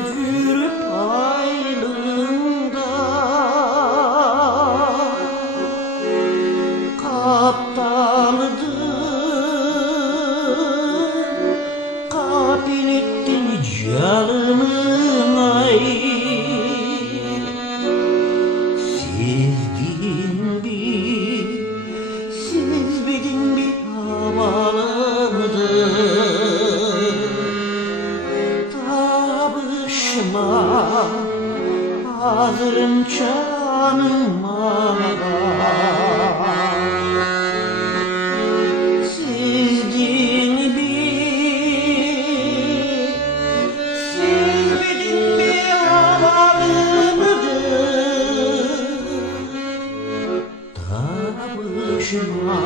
öcürüp aylığında kaptanıdı, kapil ettin canımın ay. Siz bilin bir havalımdı. Tabışma hazırım canıma. Siz bilin bir havalımdı. Tabışma,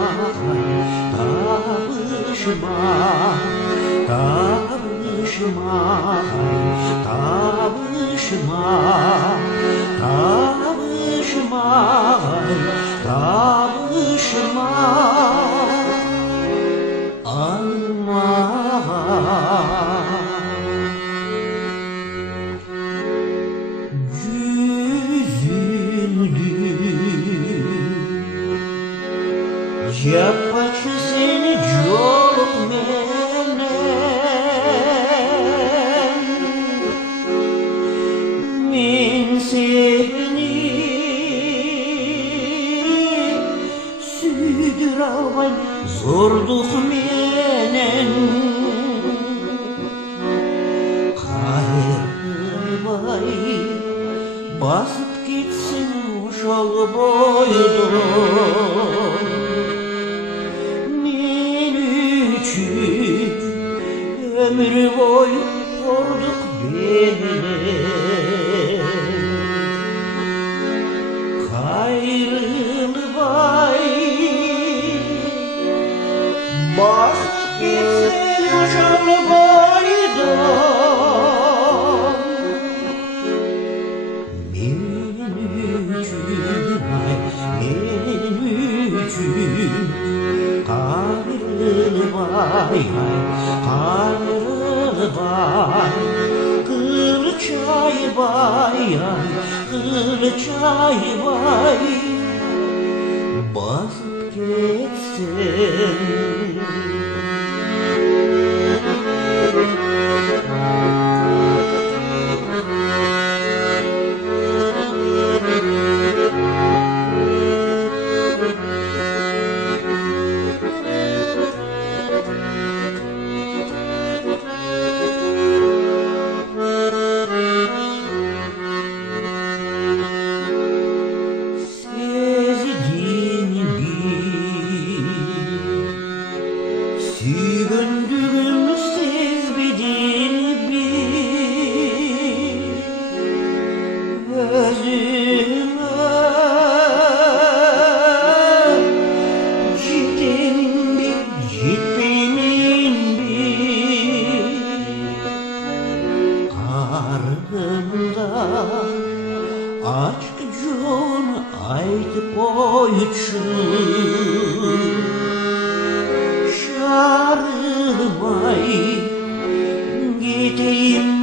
tabışma, tabışma, tabışma, tabışma, tabışma, alma. Yapacı seni çok men seni süydür alvay zorduk menen. Hayrbay basıp gitsin uşal boydum. Ömür boyu vurduk beni. Kayrılı vay basıp gitsin uşal boydum. Benim üçün ay, benim üçün kayrılı vay, kayrılı vay, Kırçay vay, Kırçay vay, basıp geçsin. Gündüğün siz bilin bir özüme ciddenin bir karnında aşk can aytıp koyuşur. Şarımay gideyim